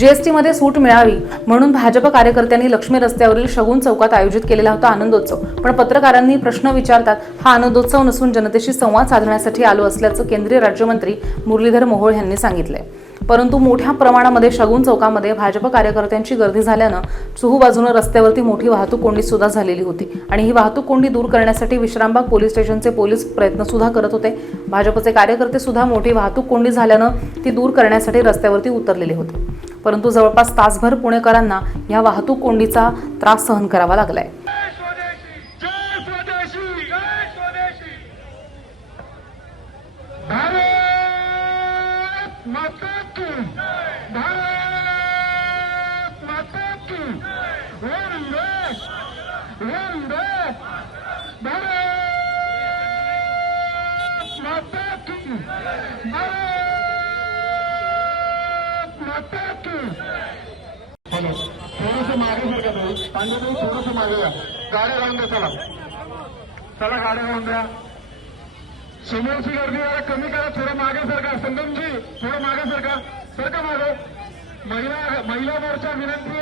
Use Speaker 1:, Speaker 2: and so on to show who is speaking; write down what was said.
Speaker 1: जीएसटीमध्ये सूट मिळावी म्हणून भाजप कार्यकर्त्यांनी लक्ष्मी रस्त्यावरील शगुन चौकात आयोजित केलेला होता आनंदोत्सव. पण पत्रकारांनी प्रश्न विचारतात हा आनंदोत्सव नसून जनतेशी संवाद साधण्यासाठी आलो असल्याचं केंद्रीय राज्यमंत्री मुरलीधर मोहोळ यांनी सांगितलंय. परंतु मोठ्या प्रमाणामध्ये शगुन चौकामध्ये भाजप कार्यकर्त्यांची गर्दी झाल्यानं चहूबाजूनं रस्त्यावरती मोठी वाहतूक कोंडी सुद्धा झालेली होती आणि ही वाहतूक कोंडी दूर करण्यासाठी विश्रामबाग पोलीस स्टेशनचे पोलीस प्रयत्न सुद्धा करत होते. भाजपचे कार्यकर्ते सुद्धा मोठी वाहतूक कोंडी झाल्यानं ती दूर करण्यासाठी रस्त्यावरती उतरलेले होते. परंतु जवळपास तासभर पुणेकरांना या वाहतूक कोंडीचा त्रास सहन करावा लागलाय
Speaker 2: जय हॅलो. थोडस मागे सर का तुम्ही पांडे थोडस मागे या गाड्या घालून द्या चला. चला गाड्या घालून द्या. समोरची गर्दी जरा कमी करा थोडं मागे सरका संगमजी थोडं मागे सरका सरका मागे. महिला महिला मोर्चा विनंती